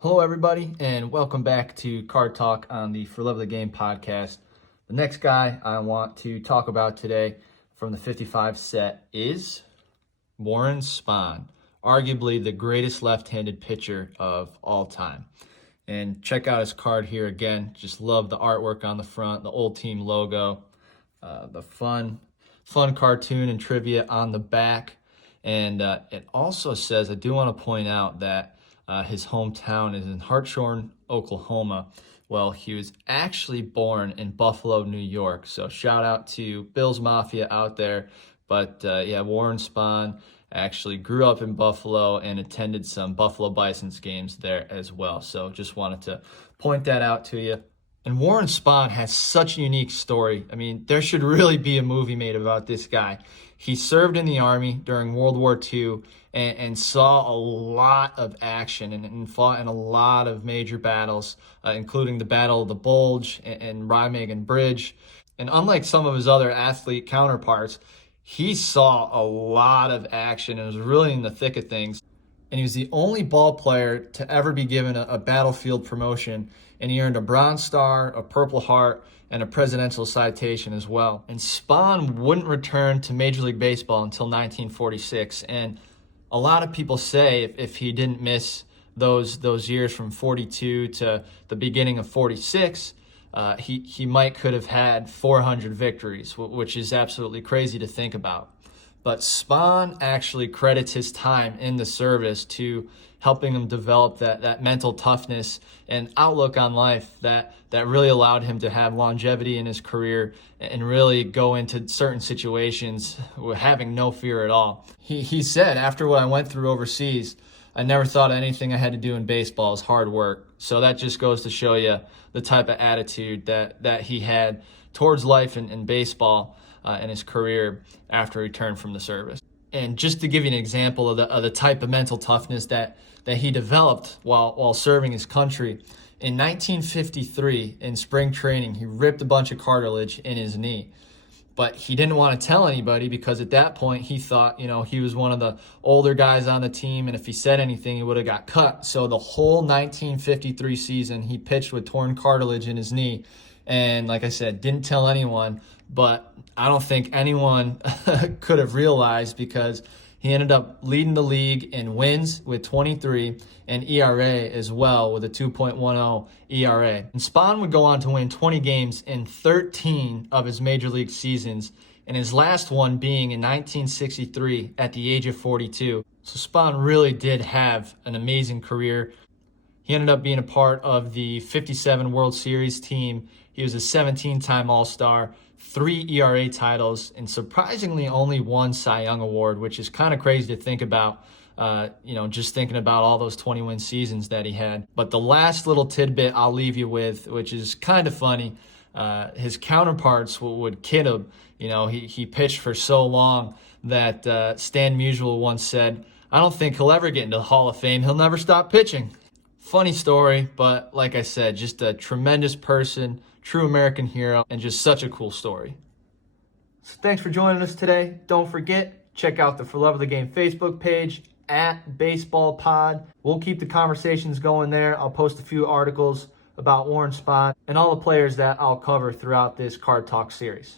Hello, everybody, and welcome back to Card Talk on the For Love of the Game podcast. The next guy I want to talk about today from the 55 set is Warren Spahn, arguably the greatest left-handed pitcher of all time. And check out his card here again. Just love the artwork on the front, the old team logo, the fun cartoon and trivia on the back. And it also says, I do want to point out that his hometown is in Hartshorne, Oklahoma. Well, he was actually born in Buffalo, New York. So shout out to Bills Mafia out there. But Warren Spahn actually grew up in Buffalo and attended some Buffalo Bison's games there as well. So just wanted to point that out to you. And Warren Spahn has such a unique story. I mean, there should really be a movie made about this guy. He served in the Army during World War II and saw a lot of action and fought in a lot of major battles, including the Battle of the Bulge and Remagen Bridge. And unlike some of his other athlete counterparts, he saw a lot of action and was really in the thick of things. And he was the only ball player to ever be given a battlefield promotion, and he earned a Bronze Star, a Purple Heart, and a Presidential Citation as well. And Spahn wouldn't return to Major League Baseball until 1946, and a lot of people say if he didn't miss those years from 42 to the beginning of 46, he could have had 400 victories, which is absolutely crazy to think about. But Spahn actually credits his time in the service to helping him develop that mental toughness and outlook on life that really allowed him to have longevity in his career and really go into certain situations with having no fear at all. He said, after what I went through overseas, I never thought anything I had to do in baseball is hard work. So that just goes to show you the type of attitude that he had towards life in baseball in his career after he returned from the service. And just to give you an example of the type of mental toughness that he developed while serving his country, in 1953 in spring training, he ripped a bunch of cartilage in his knee. But he didn't want to tell anybody because at that point he thought, he was one of the older guys on the team, and if he said anything, he would have got cut. So the whole 1953 season, he pitched with torn cartilage in his knee. And like I said, didn't tell anyone, but I don't think anyone could have realized because he ended up leading the league in wins with 23 and ERA as well with a 2.10 ERA. And Spahn would go on to win 20 games in 13 of his major league seasons, and his last one being in 1963 at the age of 42. So Spahn really did have an amazing career. He ended up being a part of the 57 World Series team. He was a 17-time All-Star, 3 ERA titles, and surprisingly only 1 Cy Young Award, which is kind of crazy to think about, just thinking about all those 20-win seasons that he had. But the last little tidbit I'll leave you with, which is kind of funny, his counterparts would kid him. He pitched for so long that Stan Musial once said, "I don't think he'll ever get into the Hall of Fame. He'll never stop pitching." Funny story, but like I said, just a tremendous person, true American hero, and just such a cool story. So thanks for joining us today. Don't forget, check out the For Love of the Game Facebook page at Baseball Pod. We'll keep the conversations going there. I'll post a few articles about Warren Spahn and all the players that I'll cover throughout this Card Talk series.